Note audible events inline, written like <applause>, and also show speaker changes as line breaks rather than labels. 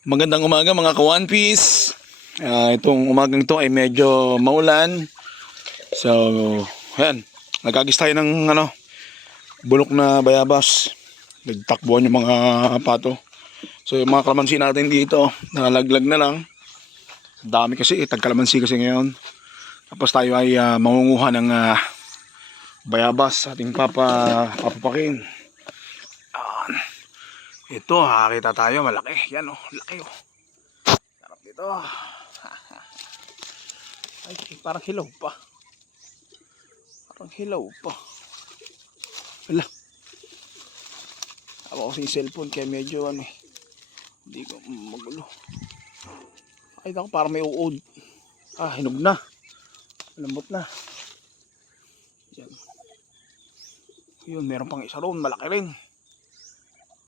Magandang umaga mga ka-One Piece. Ah, itong umagang to ay medyo maulan. So, ayan. Nagkagis tayo ng ano, bulok na bayabas. Nagtakbuhan yung mga pato. So, yung mga kalamansi natin dito, nalalaglag na lang. Dami kasi, eh, tagkalamansi kasi ngayon. Tapos tayo ay ah, mangunguha ng ah, bayabas ating papa, papapakin. Ito, nakakita tayo, malaki. Yan oh, laki oh. Sarap dito. <laughs> Ay, parang hilaw pa. Parang hilaw pa. Wala. Ako kasi yung cellphone kaya medyo ano eh. Hindi ko magulo. Ay, ako parang may uod. Ah, hinog na. Malambot na. Yan. Yun, meron pang isa roon, malaki rin.